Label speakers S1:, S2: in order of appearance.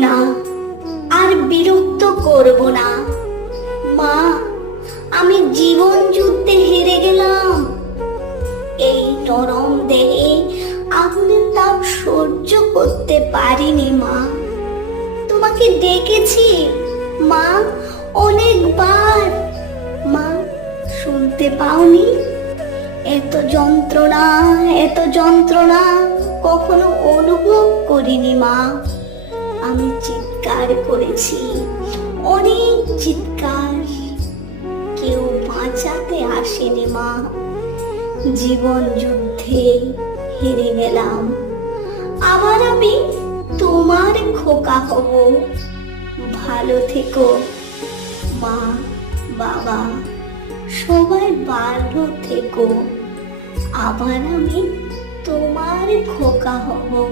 S1: না, আর বিরক্ত করব না। মা, আমি জীবন যুদ্ধে হেরে গেলাম। এই নরম দেহে আগুনের তাপ সহ্য করতে পারিনি, মা। তোমাকে ডেকেছি মা, অনেকবার। মা, শুনতে পাওনি? এত যন্ত্রণা এত যন্ত্রণা কখনো অনুভব করিনি, মা। আমি চিৎকার করেছি। অনেক চিৎকার। কেউ বাঁচাতে আসেনি মা। জীবন যুদ্ধে হেরে গেলাম। আবার আমি তোমার খোকা হব। ভালো থেকো, মা, বাবা। সবাই ভালো থেকো। আবার আমি তোমার খোকা হব।